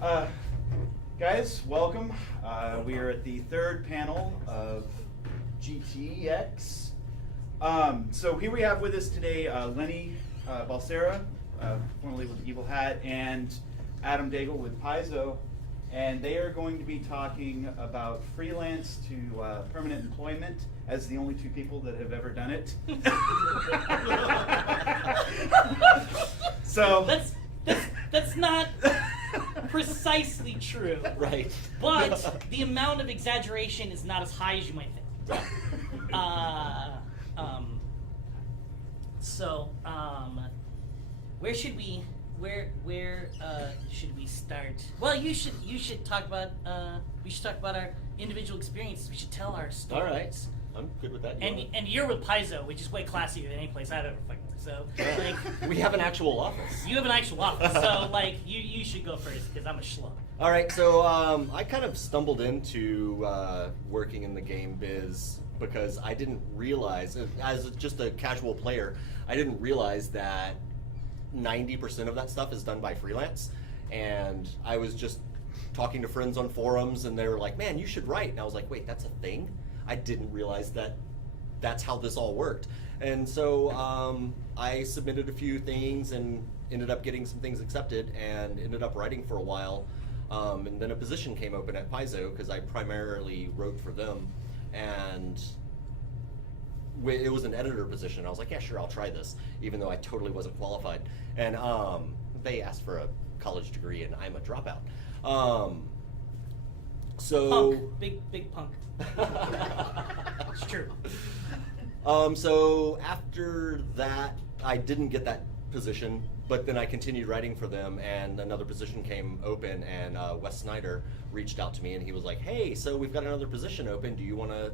Guys, welcome. We are at the third panel of GTEX. So here we have with us today Lenny Balsera, formerly with Evil Hat, and Adam Daigle with Paizo. And they are going to be talking about freelance to permanent employment as the only two people that have ever done it. So that's not precisely true. Right. But the amount of exaggeration is not as high as you might think. Where should we start? Well, you should talk about we should talk about our individual experiences. We should tell our stories. All right. I'm good with that. And you're with Paizo, which is way classier than any place I've ever fucking worked. So like, we have an actual office. You have an actual office, so like you should go first because I'm a schluck. All right, so I kind of stumbled into working in the game biz because I didn't realize, as just a casual player, I didn't realize that 90% of that stuff is done by freelance. And I was just talking to friends on forums, and they were like, "Man, you should write." And I was like, "Wait, that's a thing?" I didn't realize that that's how this all worked. And so I submitted a few things and ended up getting some things accepted and ended up writing for a while. And then a position came open at Paizo because I primarily wrote for them. And it was an editor position. I was like, yeah, sure, I'll try this, even though I totally wasn't qualified. And they asked for a college degree, and I'm a dropout. So punk. Big punk. It's true. So after that, I didn't get that position, but then I continued writing for them, and another position came open, and Wes Snyder reached out to me, and he was like, "Hey, so we've got another position open. Do you want to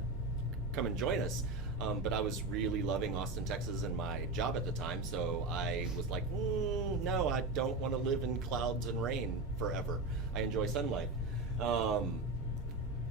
come and join us?" But I was really loving Austin, Texas, and my job at the time, so I was like, no, I don't want to live in clouds and rain forever. I enjoy sunlight.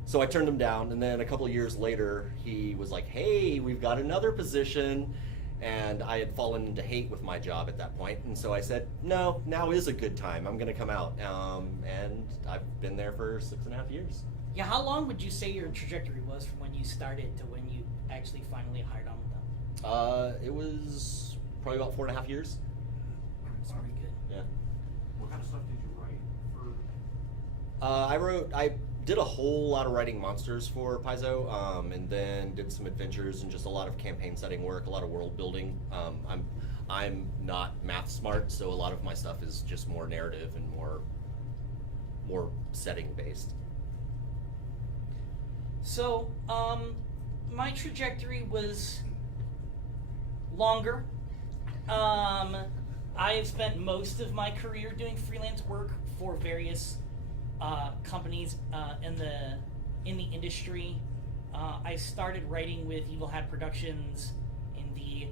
So I turned him down, and then a couple of years later, he was like, "Hey, we've got another position," and I had fallen into hate with my job at that point, and so I said, "No, now is a good time. I'm going to come out," and I've been there for 6.5 years. Yeah, how long would you say your trajectory was from when you started to when you actually finally hired on with them? It was probably about 4.5 years. That's pretty good. Yeah. What kind of stuff did you write for? I did a whole lot of writing monsters for Paizo, and then did some adventures and just a lot of campaign setting work, a lot of world building. I'm not math smart, so a lot of my stuff is just more narrative and more setting based. So, my trajectory was longer. I have spent most of my career doing freelance work for various companies in the industry. I started writing with Evil Hat Productions in the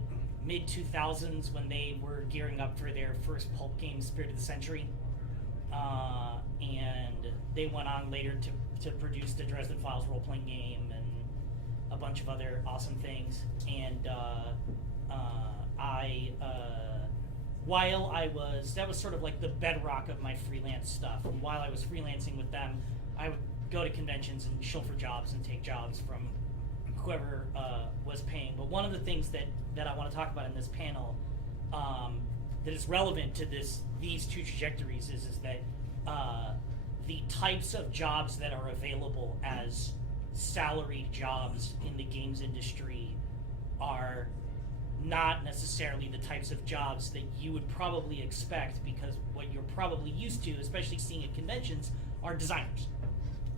mid-2000s when they were gearing up for their first pulp game, Spirit of the Century. And they went on later to produce the Dresden Files role-playing game and a bunch of other awesome things. And that was sort of like the bedrock of my freelance stuff. And while I was freelancing with them, I would go to conventions and shill for jobs and take jobs from whoever was paying. But one of the things that I want to talk about in this panel that is relevant to these two trajectories is that the types of jobs that are available as salaried jobs in the games industry are not necessarily the types of jobs that you would probably expect, because what you're probably used to, especially seeing at conventions, are designers.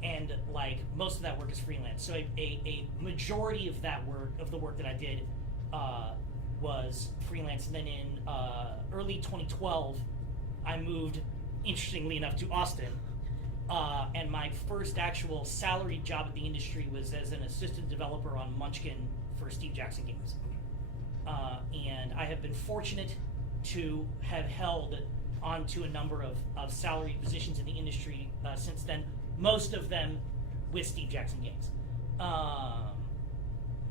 And like most of that work is freelance. So a majority of that work, of the work that I did, was freelance. And then in early 2012, I moved, interestingly enough, to Austin. And my first actual salaried job in the industry was as an assistant developer on Munchkin for Steve Jackson games. And I have been fortunate to have held onto a number of salaried positions in the industry since then, most of them with Steve Jackson games.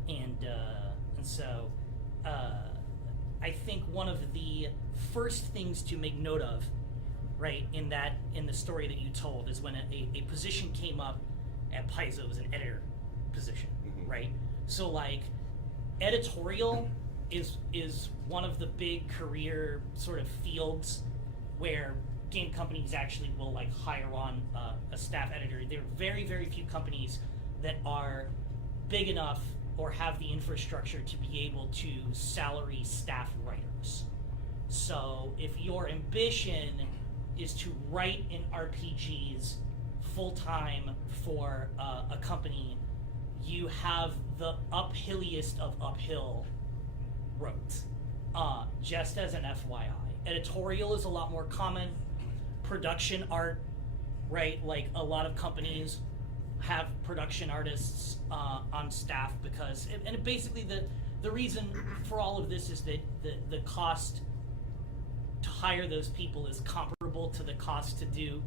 And so I think one of the first things to make note of right? In the story that you told is when a position came up at Paizo, it was an editor position, right? So like editorial is one of the big career sort of fields where game companies actually will like hire on a staff editor. There are very, very few companies that are big enough or have the infrastructure to be able to salary staff writers. So if your ambition is to write in RPGs full-time for a company, you have the uphilliest of uphill roads. Just as an FYI. Editorial is a lot more common. Production art, right? Like a lot of companies have production artists on staff because, and basically the reason for all of this is that the cost to hire those people is comparable to the cost to do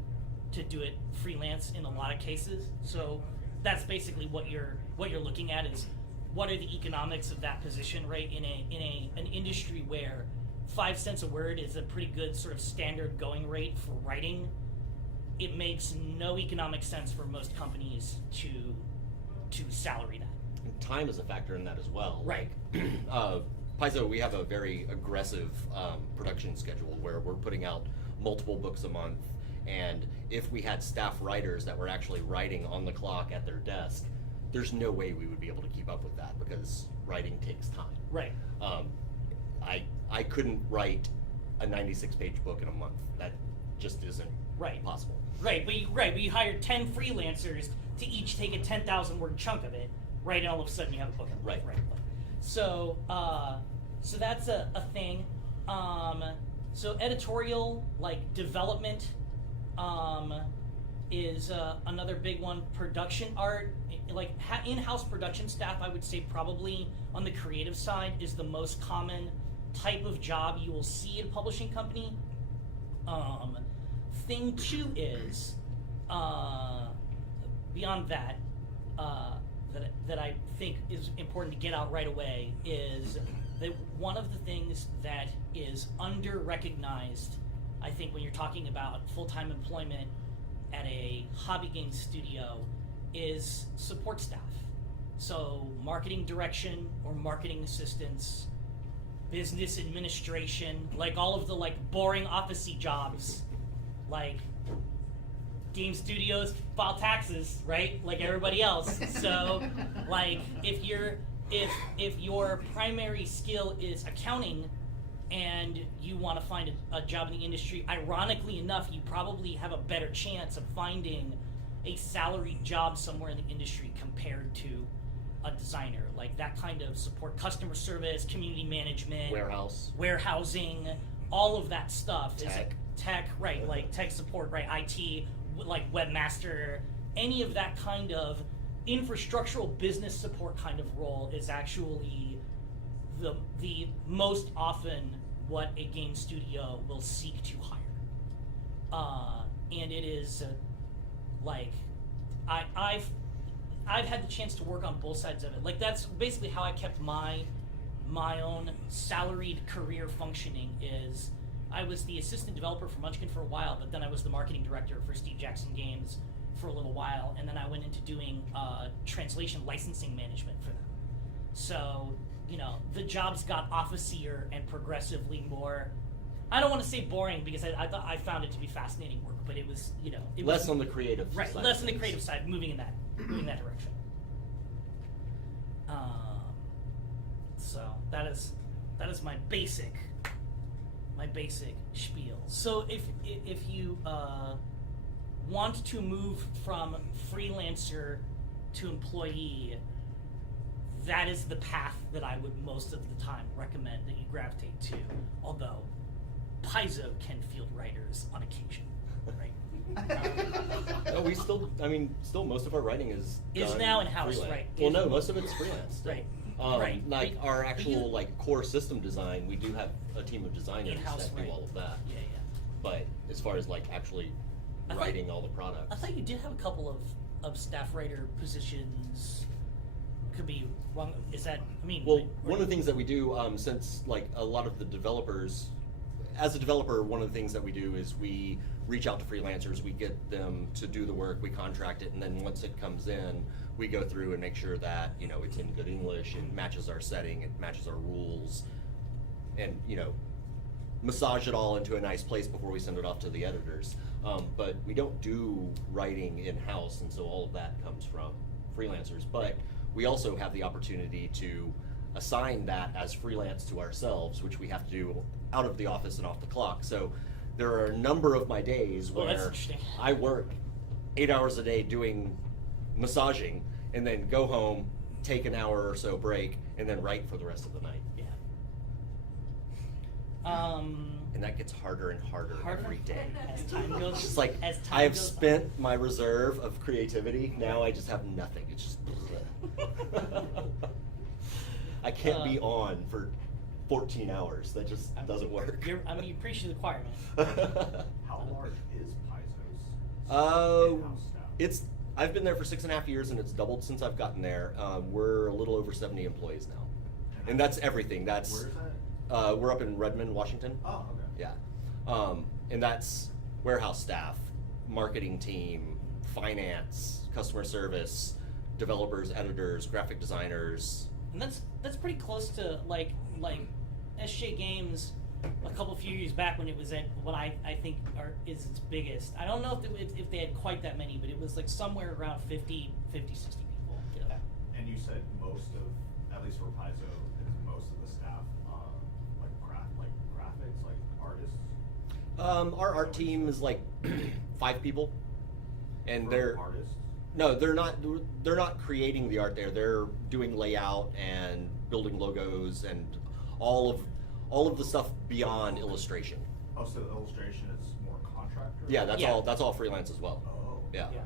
it freelance in a lot of cases. So that's basically what you're looking at is what are the economics of that position, right? In an industry where 5 cents a word is a pretty good sort of standard going rate for writing, it makes no economic sense for most companies to salary that. And time is a factor in that as well. Right. Like, Paizo, we have a very aggressive production schedule where we're putting out multiple books a month, and if we had staff writers that were actually writing on the clock at their desk, there's no way we would be able to keep up with that because writing takes time. Right. I couldn't write a 96-page book in a month. That just isn't possible. Right, but you hired 10 freelancers to each take a 10,000 word chunk of it, right? And all of a sudden you have a book. Right. So that's a thing. So editorial, like development, is another big one. Production art, like in-house production staff, I would say probably on the creative side is the most common type of job you will see at a publishing company. Thing two is, beyond that, that I think is important to get out right away is that one of the things that is under-recognized, I think, when you're talking about full-time employment at a hobby game studio is support staff. So marketing direction or marketing assistants, business administration, like all of the like boring office-y jobs, like game studios file taxes, right? Like everybody else. So like if your primary skill is accounting and you want to find a job in the industry, ironically enough, you probably have a better chance of finding a salaried job somewhere in the industry compared to a designer. Like that kind of support, customer service, community management, warehousing, all of that stuff. Tech, right, like tech support, right, IT, like webmaster, any of that kind of infrastructural business support kind of role is actually the most often what a game studio will seek to hire. And it is like I've had the chance to work on both sides of it. Like that's basically how I kept my own salaried career functioning. Is I was the assistant developer for Munchkin for a while, but then I was the marketing director for Steve Jackson Games for a little while, and then I went into doing translation licensing management for them. So, you know, the jobs got officier and progressively more, I don't want to say boring because I found it to be fascinating work, but it was, you know, it less was, on the creative side. Right, less on the creative side, moving in that direction. So that is my basic spiel. So if you want to move from freelancer to employee, that is the path that I would most of the time recommend that you gravitate to. Although Paizo can field writers on occasion, right? No, we still most of our writing is done now in-house, freelance. right? Well, no, most of it's freelance. Still. Right. Like Right. our actual like core system design, we do have a team of designers In-house, that do right. all of that. Yeah. But as far as like actually writing all the products, I thought you did have a couple of staff writer positions. Could be wrong. Is that? I mean, well, one of the things that we do, since like a lot of the developers as a developer, one of the things that we do is we reach out to freelancers, we get them to do the work, we contract it, and then once it comes in, we go through and make sure that, you know, it's in good English, it matches our setting, it matches our rules, and, you know, massage it all into a nice place before we send it off to the editors. But we don't do writing in-house, and so all of that comes from freelancers. But we also have the opportunity to assign that as freelance to ourselves, which we have to do out of the office and off the clock. So there are a number of my days Oh, that's where interesting. I work 8 hours a day doing massaging, and then go home, take an hour or so break, and then write for the rest of the night. Yeah. And that gets harder and harder every day. As time goes. It's just like, as time I've goes spent my reserve of creativity, now I just have nothing. It's just I can't be on for 14 hours. That just doesn't work. You appreciate the requirement. How large is Paizo's in-house staff? I've been there for 6.5 years, and it's doubled since I've gotten there. We're a little over 70 employees now, and that's everything. That's Where is that? we're up in Redmond, Washington. Oh, okay. Yeah, and that's warehouse staff, marketing team, finance, customer service, developers, editors, graphic designers. And that's pretty close to like SJ Games a few years back when it was at what I think is its biggest. I don't know if they had quite that many, but it was like somewhere around 50, 60 people. Yeah. And you said most of, at least for Paizo, is most of the staff like graphics, like artists? Our art team is like 5 people, and For they're artists? no, they're not creating the art there. They're doing layout and building logos and all of the stuff beyond illustration. Oh, so the illustration is more contractor? Yeah, that's Yeah. all freelance as well. Oh. Yeah. Yeah.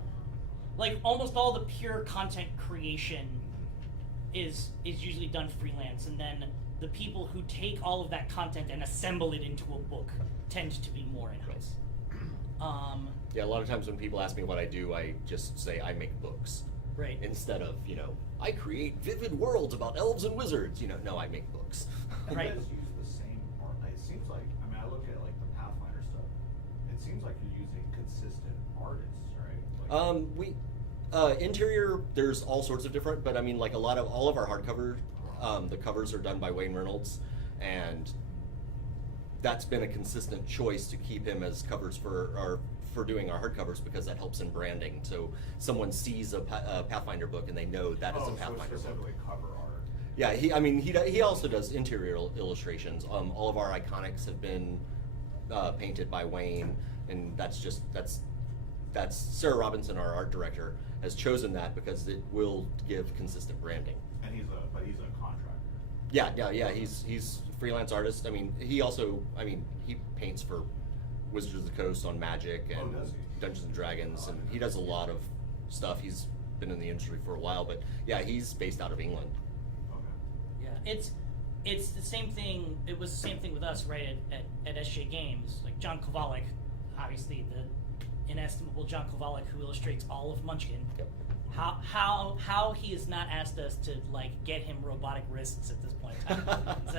Like almost all the pure content creation is usually done freelance, and then the people who take all of that content and assemble it into a book tend to be more in-house. Yeah, a lot of times when people ask me what I do, I just say I make books. Right. Instead of, you know, I create vivid worlds about elves and wizards. You know, no, I make books. Right. You guys use the same art. It seems like, I mean, I look at like the Pathfinder stuff. It seems like you're using consistent artists, right? Like, Interior, there's all sorts of different, but I mean, like all of our hardcover, the covers are done by Wayne Reynolds, and that's been a consistent choice to keep him as covers for doing our hardcovers, because that helps in branding. So someone sees a Pathfinder book and they know that is a so Pathfinder book. specifically cover art. Yeah, he also does interior illustrations. All of our iconics have been painted by Wayne, and that's Sarah Robinson, our art director, has chosen that because it will give consistent branding. And he's a contractor. Yeah. He's a freelance artist. I mean, he paints for Wizards of the Coast on Magic and does he? Dungeons and Dragons, and he does a lot of stuff. He's been in the industry for a while, but yeah, he's based out of England. Okay. Yeah, it's the same thing. It was the same thing with us, right? At SJ Games, like John Kovalik, obviously the inestimable John Kovalik, who illustrates all of Munchkin. Yep. How he has not asked us to like get him robotic wrists at this point in time. It's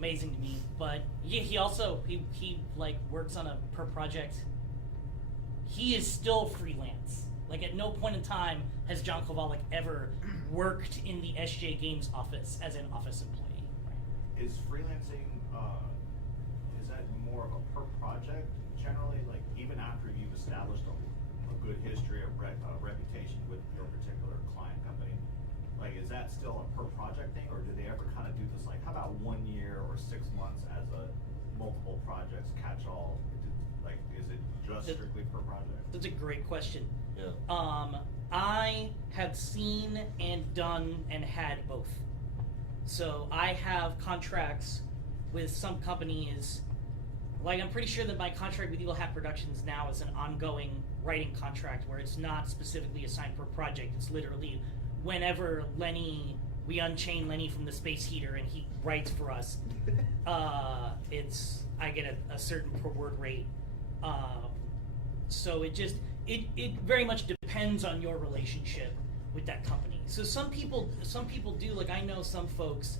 amazing to me. But yeah, he also he like works on a per project. He is still freelance. Like at no point in time has John Kovalik ever worked in the SJ Games office as an office employee. Right? Is freelancing, is that more of a per project generally? Like even after you've established a good history of reputation with your particular client company, like is that still a per project thing, or do they ever kind of do this like, how about 1 year or 6 months as a multiple projects catch all? Like is it just strictly per project? That's a great question. Yeah. I have seen and done and had both. So I have contracts with some companies. Like I'm pretty sure that my contract with Eagle Hat Productions now is an ongoing writing contract where it's not specifically assigned per project. It's literally whenever we unchain Lenny from the space heater and he writes for us, I get a certain per word rate. So it very much depends on your relationship with that company. So some people do, like I know some folks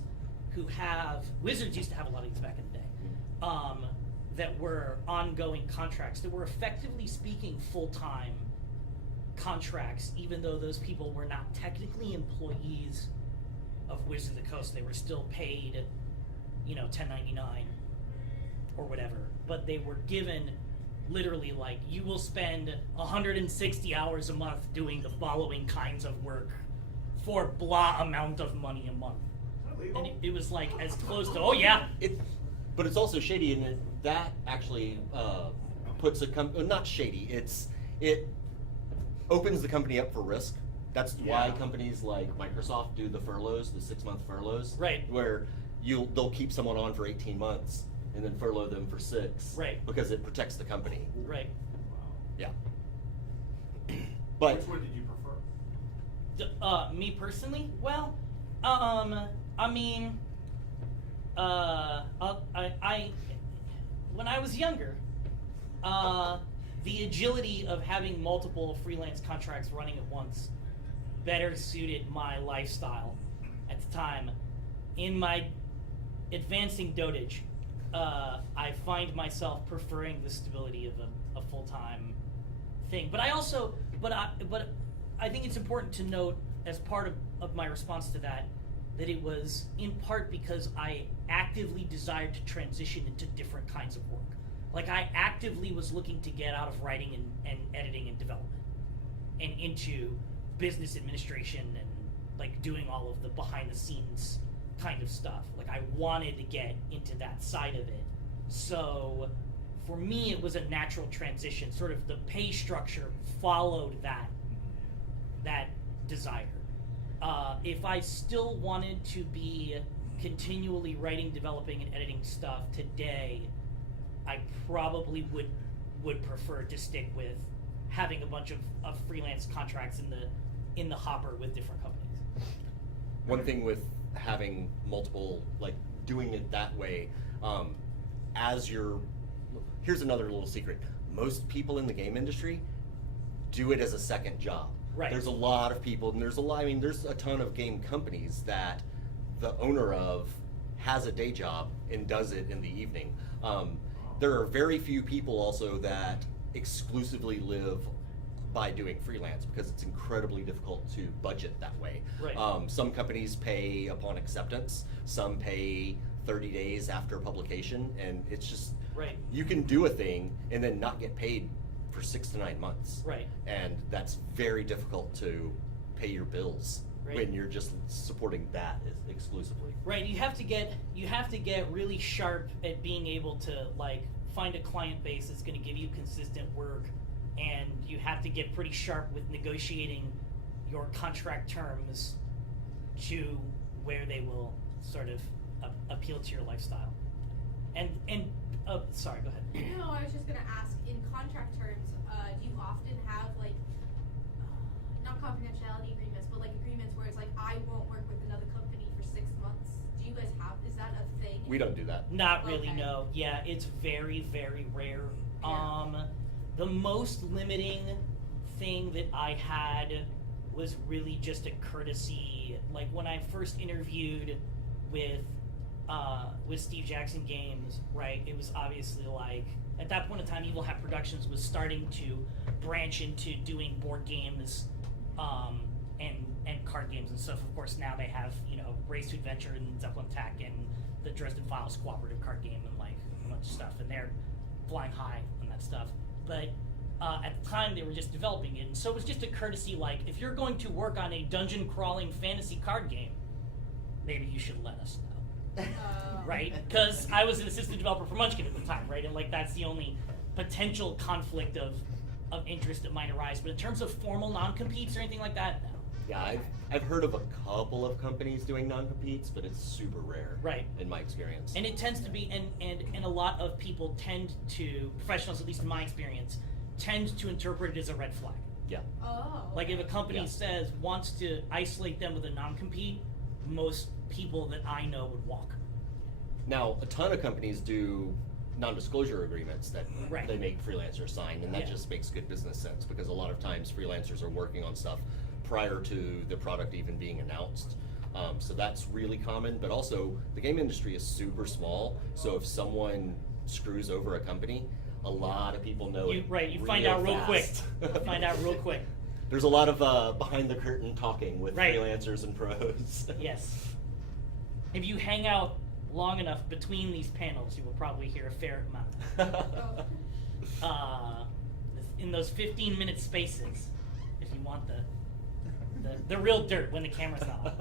who have, Wizards used to have a lot of these back in the day. that were ongoing contracts that were effectively speaking full-time contracts, even though those people were not technically employees of Wizards of the Coast. They were still paid, 1099 or whatever, but they were given literally like, you will spend 160 hours a month doing the following kinds of work for blah amount of money a month. And it was like as close to, oh yeah. But it's also shady, and that actually puts a not shady. It opens the company up for risk. That's why companies like Microsoft do the furloughs, the 6-month furloughs, Right. Where they'll keep someone on for 18 months and then furlough them for 6, Right. Because it protects the company. Right. Yeah. But which one did you prefer? Me personally, well, I mean, when I was younger, the agility of having multiple freelance contracts running at once better suited my lifestyle at the time. In my advancing dotage, I find myself preferring the stability of a full-time thing. But I think it's important to note, as part of my response to that it was in part because I actively desired to transition into different kinds of work. Like, I actively was looking to get out of writing and editing and development and into business administration and like doing all of the behind the scenes kind of stuff. Like, I wanted to get into that side of it. So for me, it was a natural transition. Sort of the pay structure followed that desire. If I still wanted to be continually writing, developing, and editing stuff today, I probably would prefer to stick with having a bunch of freelance contracts in the hopper with different companies. one thing with having multiple, like doing it that way, here's another little secret. Most people in the game industry do it as a second job. Right. There's a lot of people, and there's a ton of game companies that the owner of has a day job and does it in the evening. There are very few people also that exclusively live by doing freelance, because it's incredibly difficult to budget that way. Right. Some companies pay upon acceptance, some pay 30 days after publication, and it's just, Right. you can do a thing and then not get paid for 6 to 9 months. Right. And that's very difficult to pay your bills Right. when you're just supporting that exclusively. Right, you have to get really sharp at being able to like find a client base that's going to give you consistent work, and you have to get pretty sharp with negotiating your contract terms to where they will sort of appeal to your lifestyle. And sorry, go ahead. No, I was just gonna ask, in contract terms, do you often have like, not confidentiality agreements, but like agreements where it's like, I won't work with another company for 6 months? Do you guys have, is that a thing? We don't do that. Not really, Okay. no. Yeah, it's very, very rare. Yeah. The most limiting thing that I had was really just a courtesy. Like when I first interviewed with Steve Jackson Games, right? It was obviously like, at that point in time, Evil Hat Productions was starting to branch into doing board games, and card games and stuff. Of course, now they have, Race to Adventure and Zeppelin Tech and the Dresden Files cooperative card game and like a bunch of stuff, and they're flying high on that stuff. But at the time, they were just developing it, and so it was just a courtesy, like, if you're going to work on a dungeon crawling fantasy card game, maybe you should let us know. Right? Because I was an assistant developer for Munchkin at the time, right? And like that's the only potential conflict of interest that might arise. But in terms of formal non-competes or anything like that, no. Yeah, I've heard of a couple of companies doing non-competes, but it's super rare. Right. In my experience. And it tends to be, and a lot of people tend to, professionals, at least in my experience, tend to interpret it as a red flag. Yeah. Oh. Like if a company Yeah. wants to isolate them with a non-compete, most people that I know would walk. Now, a ton of companies do non-disclosure agreements that Right. they make freelancers sign, and that Yeah. just makes good business sense, because a lot of times freelancers are working on stuff prior to the product even being announced. So that's really common, but also the game industry is super small, so if someone screws over a company, a lot of people know You it. you find out real quick. fast. You find out real quick. There's a lot of behind the curtain talking with Right. freelancers and pros. Yes. If you hang out long enough between these panels, you will probably hear a fair amount. In those 15-minute spaces, if you want the real dirt when the camera's not on.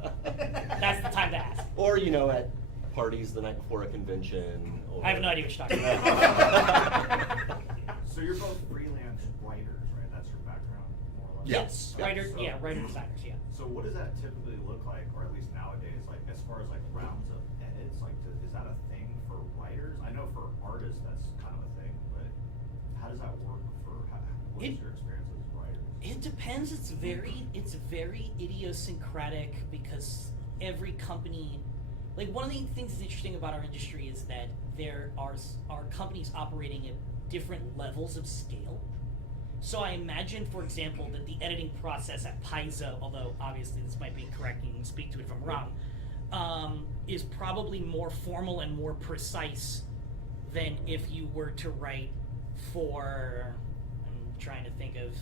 That's the time to ask. Or, at parties the night before a convention. Or... I have no idea what you're talking about. So you're both freelance writers, right? That's your background, more or less? Yes, Yeah. writer, So- writer designers, yeah. So what does that typically look like, or at least nowadays, like as far as like rounds of edits, like is that a thing for writers? I know for artists that's kind of a thing, but how does that work what is your experience as writers? It depends. It's very idiosyncratic because every company, like one of the things that's interesting about our industry is that there are companies operating at different levels of scale. So I imagine, for example, that the editing process at Paizo, although obviously this might be incorrect, you can speak to it if I'm wrong, is probably more formal and more precise than if you were to write for, I'm trying to think of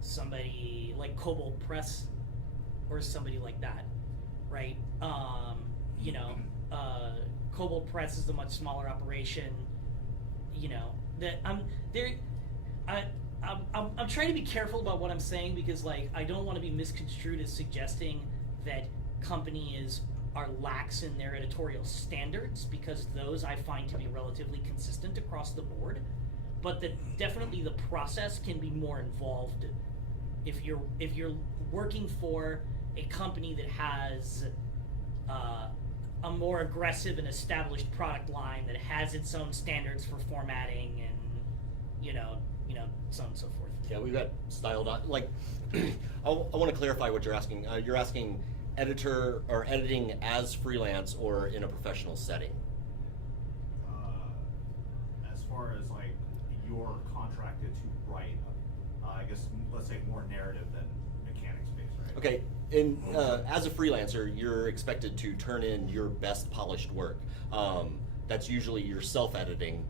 somebody like Cobalt Press or somebody like that, right? Cobalt Press is a much smaller operation. I'm trying to be careful about what I'm saying because, like, I don't want to be misconstrued as suggesting that companies are lax in their editorial standards, because those I find to be relatively consistent across the board. But that definitely the process can be more involved if you're working for a company that has a more aggressive and established product line that has its own standards for formatting and so on and so forth. Yeah, we've got style like. I want to clarify what you're asking. You're asking editor or editing as freelance or in a professional setting. As far as like you're contracted to write, I guess let's say more narrative than mechanics based, right? Okay, as a freelancer, you're expected to turn in your best polished work. That's usually your self-editing,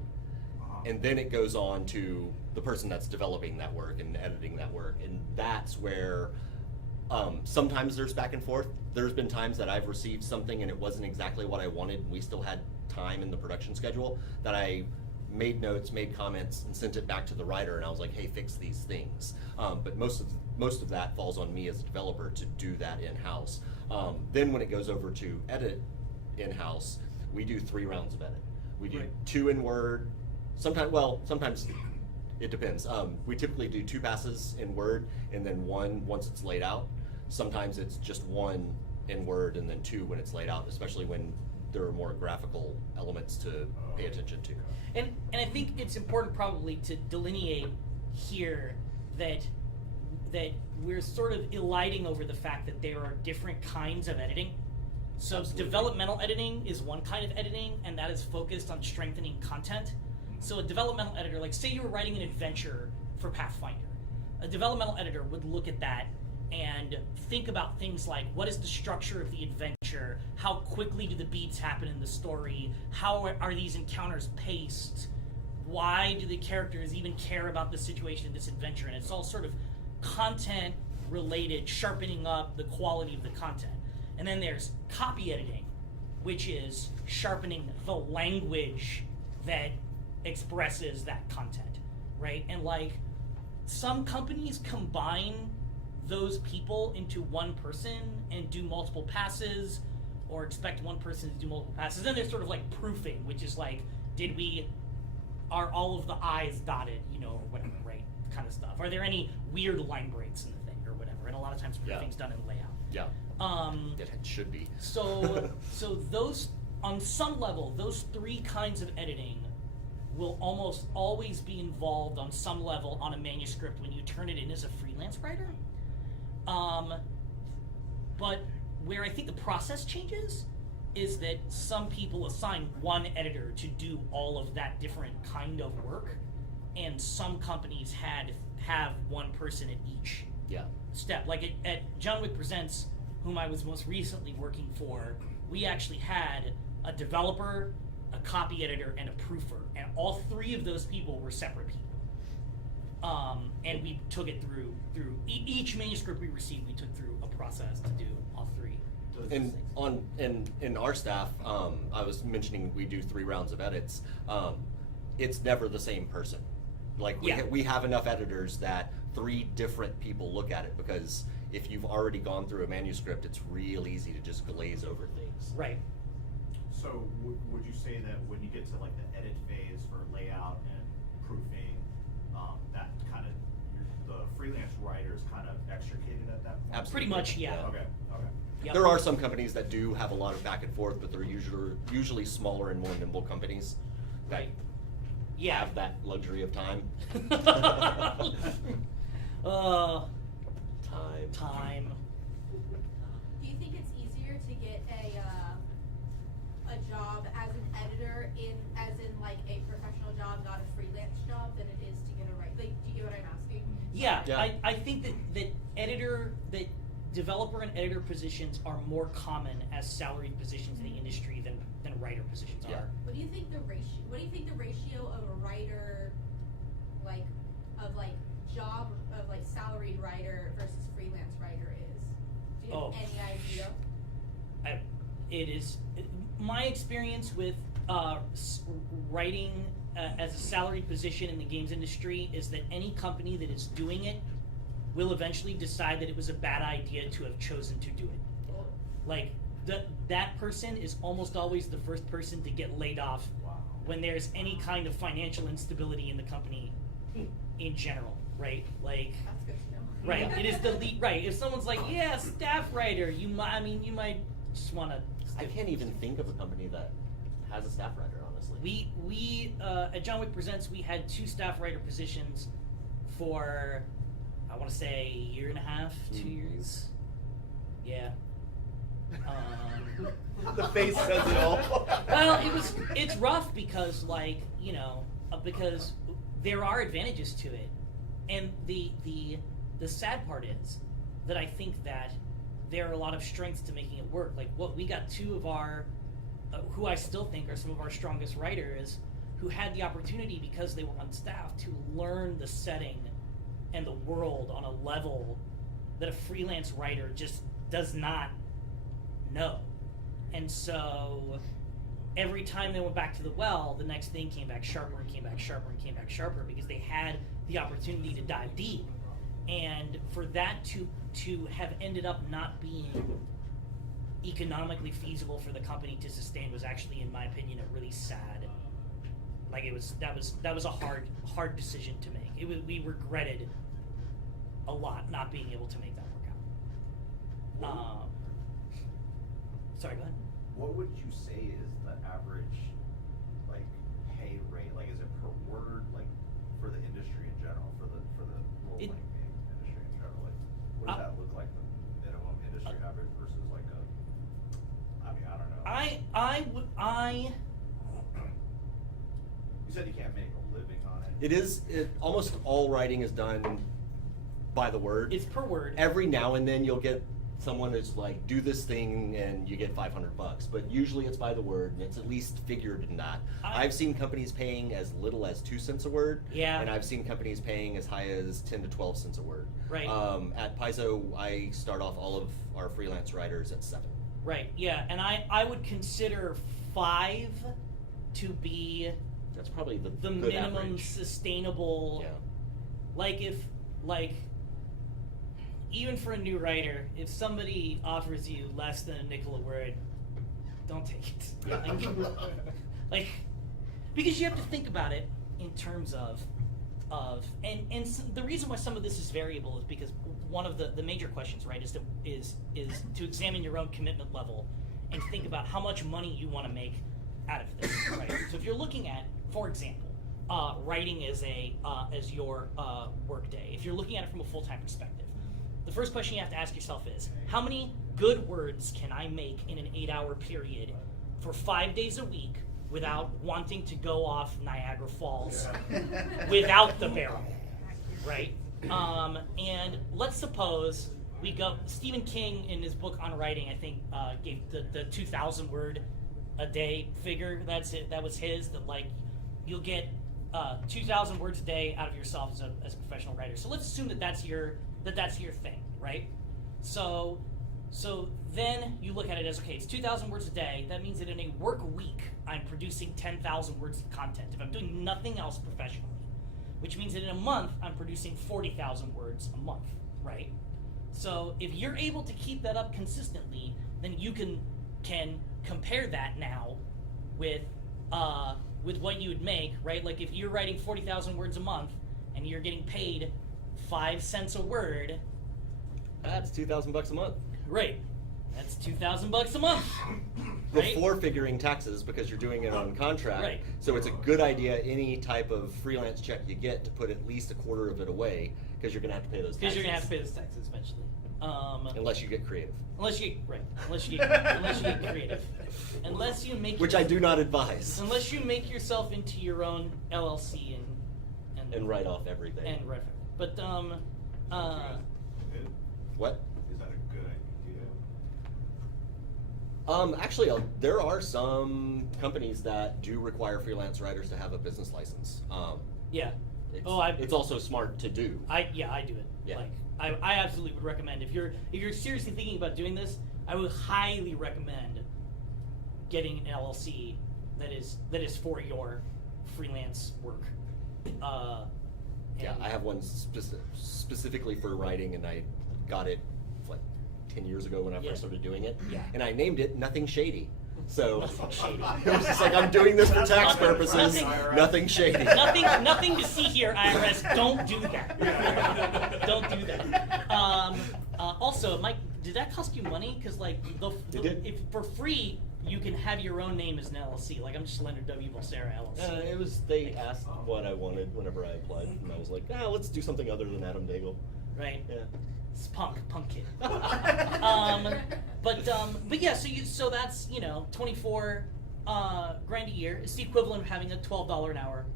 and then it goes on to the person that's developing that work and editing that work, and that's where sometimes there's back and forth. There's been times that I've received something and it wasn't exactly what I wanted, and we still had time in the production schedule, that I made notes, made comments, and sent it back to the writer, and I was like, hey, fix these things. But most of that falls on me as a developer to do that in-house. Then when it goes over to edit in-house, we do 3 rounds of edit. We do 2 in Word. Sometimes it depends. We typically do 2 passes in Word and then 1 once it's laid out. Sometimes it's just 1 in Word and then 2 when it's laid out, especially when there are more graphical elements to pay attention to. And I think it's important probably to delineate here that we're sort of eliding over the fact that there are different kinds of editing. So Absolutely. Developmental editing is one kind of editing, and that is focused on strengthening content. So a developmental editor, like say you were writing an adventure for Pathfinder, a developmental editor would look at that and think about things like, what is the structure of the adventure? How quickly do the beats happen in the story? How are these encounters paced? Why do the characters even care about the situation in this adventure? And it's all sort of content related, sharpening up the quality of the content. And then there's copy editing, which is sharpening the language that expresses that content, right? And like some companies combine those people into one person and do multiple passes, or expect one person to do multiple passes. Then there's sort of like proofing, which is like, are all of the I's dotted, or whatever, right? Kind of stuff. Are there any weird line breaks in the thing or whatever? And a lot of times proofing's done in layout. Yeah. It should be. So those, on some level, those 3 kinds of editing will almost always be involved on some level on a manuscript when you turn it in as a freelance writer. But where I think the process changes is that some people assign one editor to do all of that different kind of work, and some companies have one person at each step. Like at John Wick Presents, whom I was most recently working for, we actually had a developer, a copy editor, and a proofer, and all three of those people were separate people. And we took it through each manuscript we received. We took through a process to do all three. And in our staff, I was mentioning we do 3 rounds of edits. It's never the same person. Like we have enough editors that 3 different people look at it, because if you've already gone through a manuscript, it's real easy to just glaze over things. Right. So would you say that when you get to like the edit phase for layout and proofing, that kind of the freelance writer is kind of extricated at that point? Absolutely. Pretty much, yeah. Okay. Yep. There are some companies that do have a lot of back and forth, but they're usually smaller and more nimble companies that Right. Yeah. have that luxury of time. Time. Do you think it's easier to get a job as an editor as in like a professional job, not a freelance job, than it is to get a write? Like, do you get what I'm asking? Yeah, Yeah. I think that developer and editor positions are more common as salaried positions in the industry than writer positions Yeah. are. What do you think the ratio of a writer, job of like salaried writer versus freelance writer is? Do you have any idea? It is my experience with writing as a salaried position in the games industry is that any company that is doing it will eventually decide that it was a bad idea to have chosen to do it. Like that person is almost always the first person to get laid off when there's any kind of financial instability in the company in general, right? Like, That's good to know. right, it is the lead, right. If someone's like, yeah, staff writer, you might just want to. I can't even think of a company that has a staff writer, honestly. We at John Wick Presents, we had 2 staff writer positions for, I want to say, a year and a half, 2 years. Yeah. The face says it all. Well, it's rough because because there are advantages to it, and the sad part is that I think that there are a lot of strengths to making it work. Like we got 2 of our who I still think are some of our strongest writers who had the opportunity, because they were on staff, to learn the setting and the world on a level that a freelance writer just does not know. And so every time they went back to the well, the next thing came back sharper and came back sharper and came back sharper, because they had the opportunity to dive deep. And for that to have ended up not being economically feasible for the company to sustain was actually, in my opinion, a really sad. Like that was a hard decision to make. We regretted a lot not being able to make that work out. Sorry, go ahead. What would you say is the average like pay rate? Like, is it per word? Like, for the industry in general, for the role-playing game industry in general, like, what does that look like? The minimum industry average versus like a? I mean, I don't know. You said you can't make a living on it. Almost all writing is done by the word. It's per word. Every now and then you'll get someone that's like, do this thing and you get $500, but usually it's by the word, and it's at least figured in that. I've seen companies paying as little as 2 cents a word, Yeah. and I've seen companies paying as high as 10 to 12 cents a word. Right. At Paizo, I start off all of our freelance writers at 7. Right, yeah, and I would consider 5 to be That's probably the the good minimum average. sustainable. Yeah. Even for a new writer, if somebody offers you less than a nickel a word, don't take it. Yeah. Because you have to think about it in terms of the reason why some of this is variable is because one of the major questions, right, is to examine your own commitment level and think about how much money you want to make out of this, right? So if you're looking at, for example, writing as your work day, if you're looking at it from a full-time perspective, the first question you have to ask yourself is, how many good words can I make in an 8-hour period for 5 days a week without wanting to go off Niagara Falls without the barrel, right? And let's suppose we go, Stephen King in his book on writing, I think, gave the 2,000 word a day figure. That's it. That was his. That like you'll get 2,000 words a day out of yourself as a professional writer. So let's assume that that's your thing, right? So then you look at it as, okay, it's 2,000 words a day. That means that in a work week, I'm producing 10,000 words of content if I'm doing nothing else professionally, which means that in a month, I'm producing 40,000 words a month, right? So if you're able to keep that up consistently, then you can compare that now with what you would make, right? Like if you're writing 40,000 words a month and you're getting paid 5 cents a word, That's $2,000 a month. right? That's $2,000 a month. Right? Before figuring taxes, because you're doing it on contract. Right. So it's a good idea, any type of freelance check you get, to put at least a quarter of it away, because you're going to have to pay those taxes. Because you're gonna have to pay those taxes eventually. Unless you get creative. Unless you get creative, unless you make Which I do not advise. unless you make yourself into your own LLC And write off everything. and write. But Good. What? Is that a good idea? Actually, there are some companies that do require freelance writers to have a business license. yeah, It's, it's also smart to do. I do it. Yeah. Like I absolutely would recommend if you're seriously thinking about doing this, I would highly recommend getting an LLC that is for your freelance work. Yeah, and- I have one specifically for writing, and I got it like 10 years ago when I Yeah. first started doing it. Yeah. And I named it Nothing Shady. So Nothing Shady. it was just like, I'm doing this for tax purposes. Nothing- Nothing shady. Nothing to see here, IRS. Don't do that. Don't do that. Also, Mike, did that cost you money? Because like It did. if for free, you can have your own name as an LLC. Like I'm just Leonard W. Balsera LLC. It was, they asked what I wanted whenever I applied, and I was like, let's do something other than Adam Daigle. Right. Yeah. It's punk kid. But yeah, so that's 24 grand a year. It's the equivalent of having a $12 an hour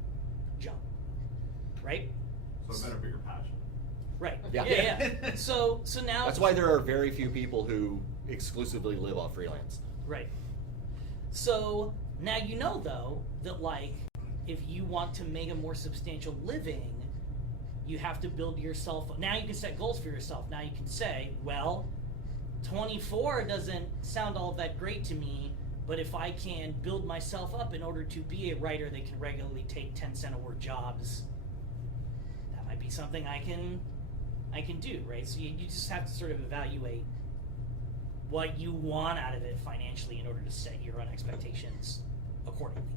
job, right? So it better be your passion. Right. Yeah. Yeah. So now That's why there are very few people who exclusively live off freelance. Right. So now you know though that like if you want to make a more substantial living, you have to build yourself. Now you can set goals for yourself. Now you can say, well, 24 doesn't sound all that great to me, but if I can build myself up in order to be a writer that can regularly take 10-cent a word jobs, that might be something I can do, right? So you just have to sort of evaluate what you want out of it financially in order to set your own expectations accordingly.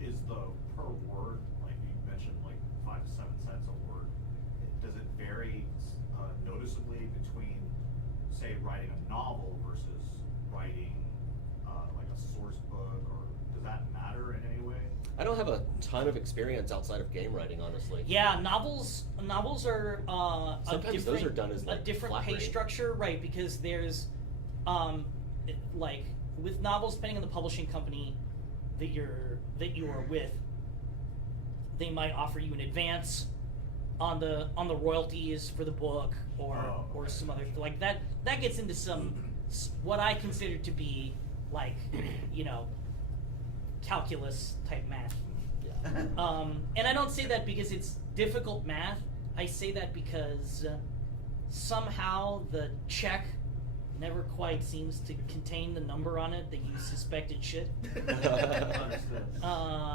Is the per word, like you mentioned, like 5 to 7 cents a word, does it vary noticeably between, say, writing a novel versus writing like a source book, or does that matter in any way? I don't have a ton of experience outside of game writing, honestly. Yeah, novels are Sometimes those are done as, a like, different flat pay rate. structure, right? Because there's like with novels, depending on the publishing company that you are with, they might offer you an advance on the royalties for the book, or okay. some other like that. That gets into some what I consider to be like calculus type math. Yeah. And I don't say that because it's difficult math. I say that because somehow the check never quite seems to contain the number on it that you suspect it should.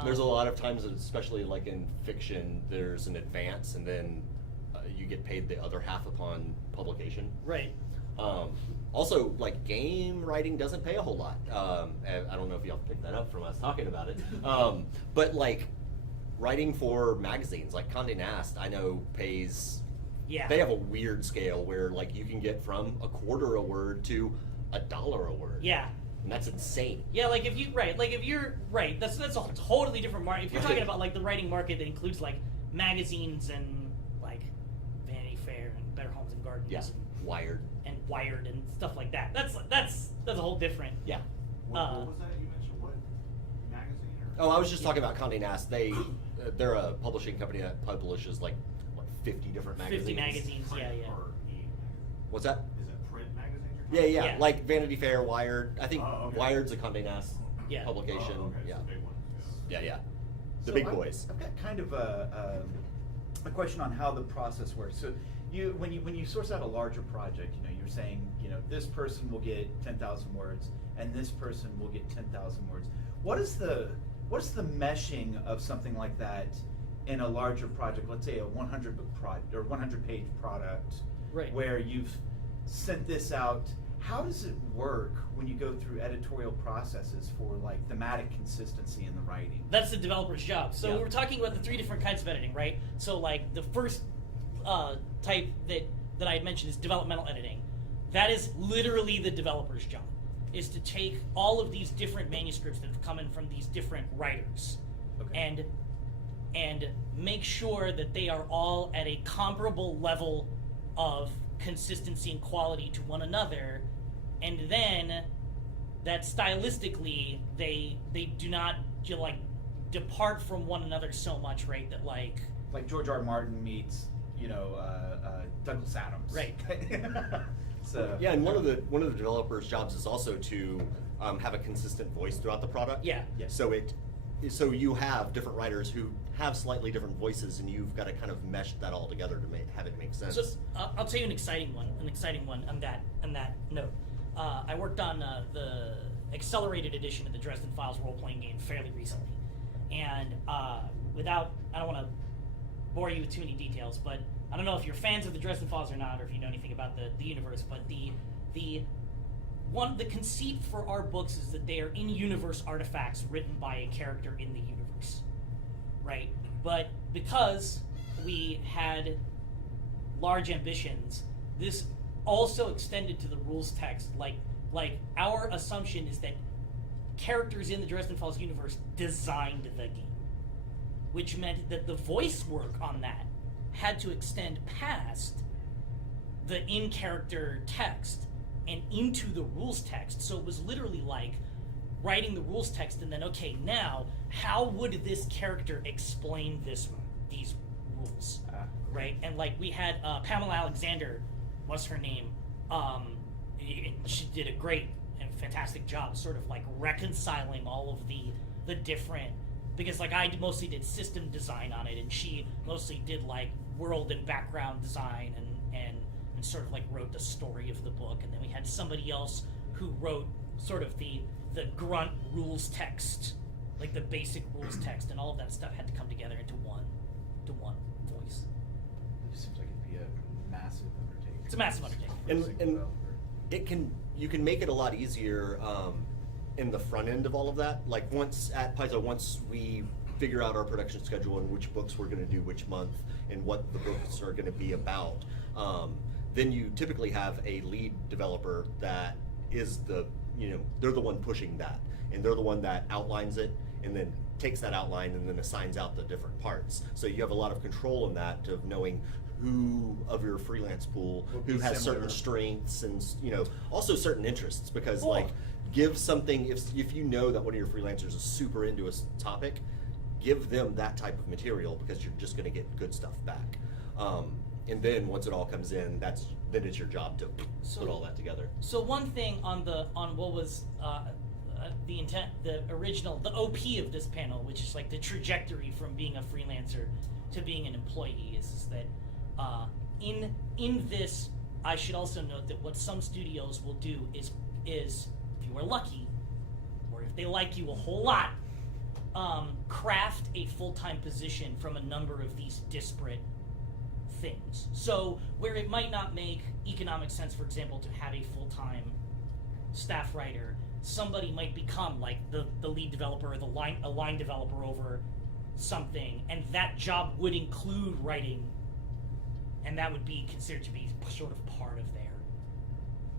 There's a lot of times, especially like in fiction, there's an advance, and then you get paid the other half upon publication. Right. Also, like game writing doesn't pay a whole lot. I don't know if y'all picked that up from us talking about it. But like writing for magazines, like Condé Nast, I know pays. Yeah. They have a weird scale where like you can get from a quarter a word to $1 a word. Yeah. And that's insane. Yeah, like if you're right, that's a totally different market. If you're talking about like the writing market that includes like magazines and like Vanity Fair and Better Homes and Gardens Yeah. and Wired and stuff like that. That's a whole different. Yeah. What was that you mentioned? What magazine? Or? Oh, I was just talking about Condé Nast. They're a publishing company that publishes like 50 different magazines. 50 magazines, Print yeah. or What's that? Is it print magazines? Yeah, You're yeah, Yeah. Like Vanity Fair, Wired. I think Oh, okay. Wired's a Condé Nast Yeah. publication. Oh, okay, Yeah. it's the big one. Yeah. The So big I've- boys. I've got kind of a question on how the process works. So when you source out a larger project, you're saying, this person will get 10,000 words and this person will get 10,000 words. What is the meshing of something like that in a larger project? Let's say a 100 book project or 100 page product, Right. where you've sent this out. How does it work when you go through editorial processes for like thematic consistency in the writing? That's the developer's job. So Yeah. we're talking about the 3 different kinds of editing, right? So like the first type that I had mentioned is developmental editing. That is literally the developer's job, is to take all of these different manuscripts that have come in from these different writers, Okay. and make sure that they are all at a comparable level of consistency and quality to one another, and then that stylistically they do not depart from one another so much, right? That like George R. Martin meets Douglas Adams, Right. So Yeah, and one of the developers' jobs is also to have a consistent voice throughout the product. Yeah. Yes. So you have different writers who have slightly different voices, and you've got to kind of mesh that all together to have it make sense. So I'll tell you an exciting one on that note. I worked on the accelerated edition of the Dresden Files role-playing game fairly recently, and I don't want to bore you with too many details, but I don't know if you're fans of the Dresden Files or not, or if you know anything about the universe. But the conceit for our books is that they are in-universe artifacts written by a character in the universe, right? But because we had large ambitions, this also extended to the rules text. Like our assumption is that characters in the Dresden Files universe designed the game, which meant that the voice work on that had to extend past the in-character text and into the rules text. So it was literally like writing the rules text and then, okay, now how would this character explain these rules, right? And like we had Pamela Alexander, was her name. She did a great and fantastic job, sort of like reconciling all of the different. Because like I mostly did system design on it, and she mostly did like world and background design and sort of like wrote the story of the book. And then we had somebody else who wrote sort of the grunt rules text, like the basic rules text, and all of that stuff had to come together into one voice. It just seems like it'd be a massive undertaking. It's a massive undertaking. And you can make it a lot easier in the front end of all of that. Like once we figure out our production schedule and which books we're going to do which month and what the books are going to be about, then you typically have a lead developer that is they're the one pushing that, and they're the one that outlines it and then takes that outline and then assigns out the different parts. So you have a lot of control in that, of knowing who of your freelance pool who has certain strengths and also certain interests, because like give something, if you know that one of your freelancers is super into a topic, give them that type of material, because you're just going to get good stuff back. And then once it all comes in, then it's your job to put all that together. So one thing on what was the intent, the original, the OP of this panel, which is like the trajectory from being a freelancer to being an employee, is that in this, I should also note that what some studios will do is if you are lucky, or if they like you a whole lot, craft a full-time position from a number of these disparate things. So where it might not make economic sense, for example, to have a full-time staff writer, somebody might become like the lead developer or a line developer over something, and that job would include writing, and that would be considered to be sort of part of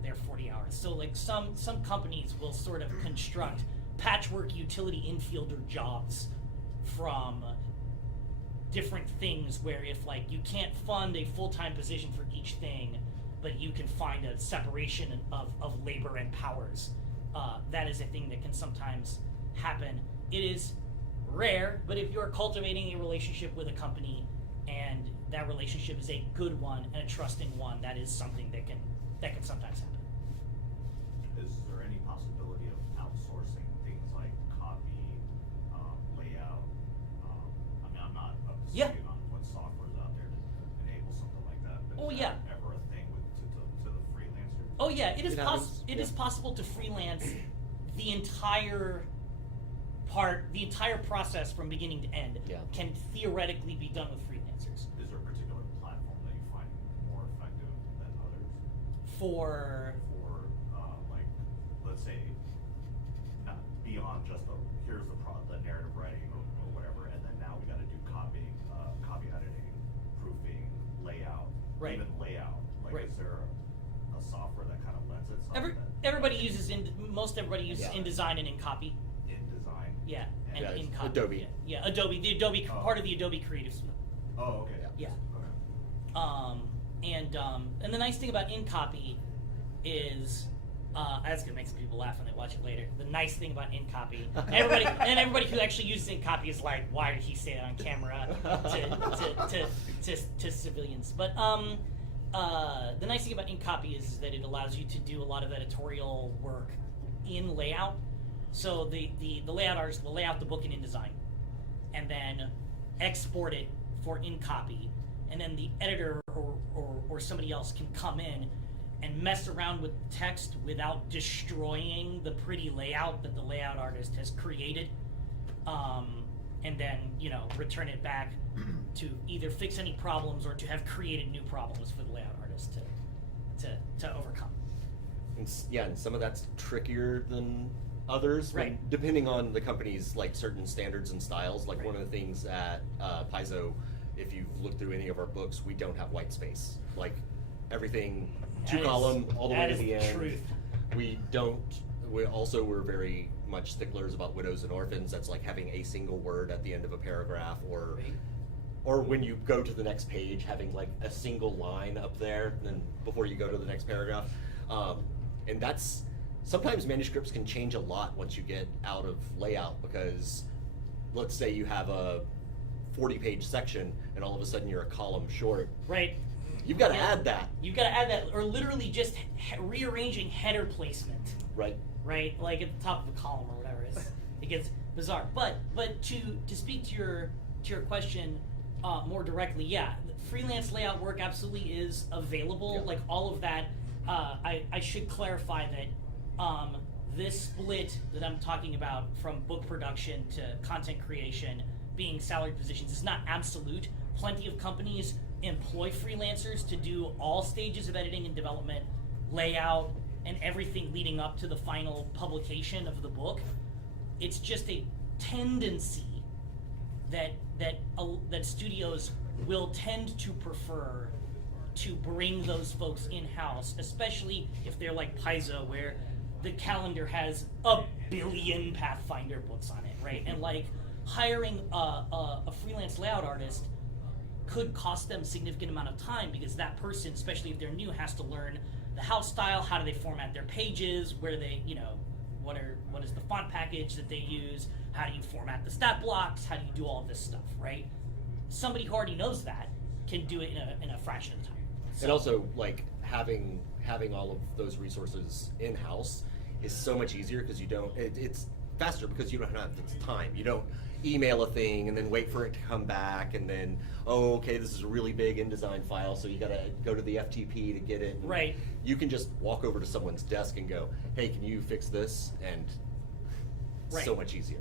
their 40 hours. So like some companies will sort of construct patchwork utility infielder jobs from different things, where if like you can't fund a full-time position for each thing, but you can find a separation of labor and powers, that is a thing that can sometimes happen. It is rare, but if you're cultivating a relationship with a company and that relationship is a good one and a trusting one, that is something that can sometimes happen. Is there any possibility of outsourcing things like yeah, it is happens. it is possible to freelance the entire process from beginning to end. Yeah. Can theoretically be done with freelancers. Is there a particular platform that you find more effective than others? For Like, let's say, not beyond just here's the narrative writing or whatever, and then now we got to do copy editing, proofing, layout, Right. even layout. Like, Right. is there a software that kind of lends itself everybody uses most everybody uses Yeah. InDesign and InCopy. in design? Yeah, and Yeah, it's InCopy. Adobe. Yeah, Adobe. The Adobe Oh. part of the Adobe Creative Suite. Oh, okay. Yeah. Okay. And the nice thing about InCopy is, that's gonna make some people laugh when they watch it later. The nice thing about InCopy, everybody who actually uses InCopy is like, why did he say that on camera to civilians? But the nice thing about InCopy is that it allows you to do a lot of editorial work in layout. So the layout artist will lay out the book in InDesign, and then export it for InCopy, and then the editor or somebody else can come in and mess around with text without destroying the pretty layout that the layout artist has created, and then return it back to either fix any problems or to have created new problems for the layout artist to overcome. And some of that's trickier than others, Right. depending on the company's like certain standards and styles. Like Right. one of the things at Paizo, if you've looked through any of our books, we don't have white space. Like everything That is- 2-column all the way that to is the the end. truth. We don't. We're very much sticklers about widows and orphans. That's like having a single word at the end of a paragraph, or Right. or when you go to the next page, having like a single line up there, and then before you go to the next paragraph. And that's, sometimes manuscripts can change a lot once you get out of layout, because let's say you have a 40-page section and all of a sudden you're a column short. Right. You've got to Yeah. add that, You've got to add that, or literally just rearranging header placement, right? right? Like at the top of a column or whatever. It gets bizarre. But to speak to your question more directly, yeah, freelance layout work absolutely is available. Yeah. Like all of that. I should clarify that this split that I'm talking about from book production to content creation being salaried positions is not absolute. Plenty of companies employ freelancers to do all stages of editing and development, layout, and everything leading up to the final publication of the book. It's just a tendency that studios will tend to prefer to bring those folks in-house, especially if they're like Paizo, where the calendar has a billion Pathfinder books on it, right? And like hiring a freelance layout artist could cost them a significant amount of time, because that person, especially if they're new, has to learn the house style, how do they format their pages, where they, what is the font package that they use, how do you format the stat blocks, how do you do all of this stuff, right? Somebody who already knows that can do it in a fraction of the time. And also, like having all of those resources in-house is so much easier, because you don't. It's faster because you don't have the time. You don't email a thing and then wait for it to come back, and then okay, this is a really big InDesign file, so you got to go to the FTP to get it. And Right. You can just walk over to someone's desk and go, "Hey, can you fix this?" And it's Right. so much easier.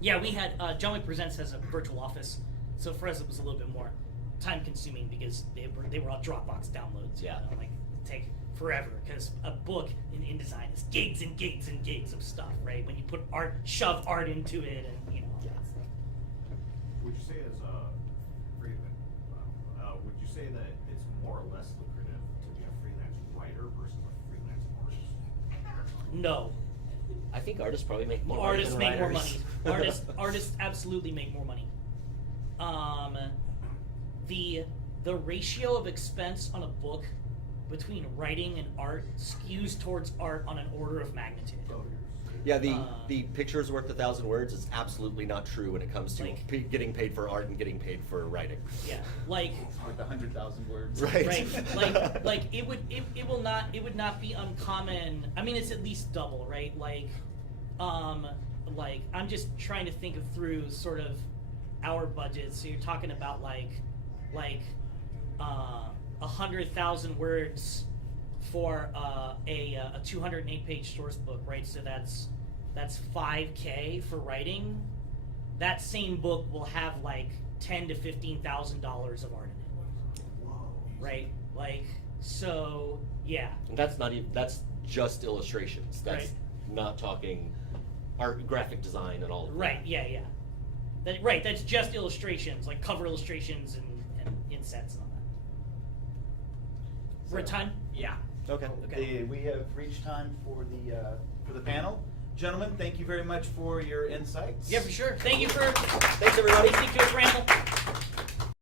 Yeah, we had John Wick Presents has a virtual office, so for us it was a little bit more time consuming because they were all Dropbox downloads. Yeah. Like take forever, because a book in InDesign is gigs and gigs and gigs of stuff, right? When you put shove art into it, and Would you say would you say that it's more or less lucrative to be a freelance writer versus a freelance artist? No. I think artists probably make more money Artists than make more writers. money. Artists absolutely make more money. The ratio of expense on a book between writing and art skews towards art on an order of magnitude. Yeah, the picture is worth 1,000 words is absolutely not true when it comes to Like- getting paid for art and getting paid for writing. Yeah, like With 100,000 words. Right. right, like it would not be uncommon. I mean, it's at least double, right? Like I'm just trying to think through sort of our budget. So you're talking about like 100,000 words for a 208-page source book, right? So that's $5K for writing. That same book will have like $10,000 to $15,000 of art in it, Whoa. right? Like, so yeah. And that's not even, that's just illustrations. That's Right. not talking art, graphic design, and all of that. Right, yeah, yeah. Right, that's just illustrations, like cover illustrations and insets and all that. We're at So- time? Yeah. Okay. We have reached time for the panel. Gentlemen, thank you very much for your insights. Yeah, for sure. Thank you for Thanks, everybody. listening to us ramble.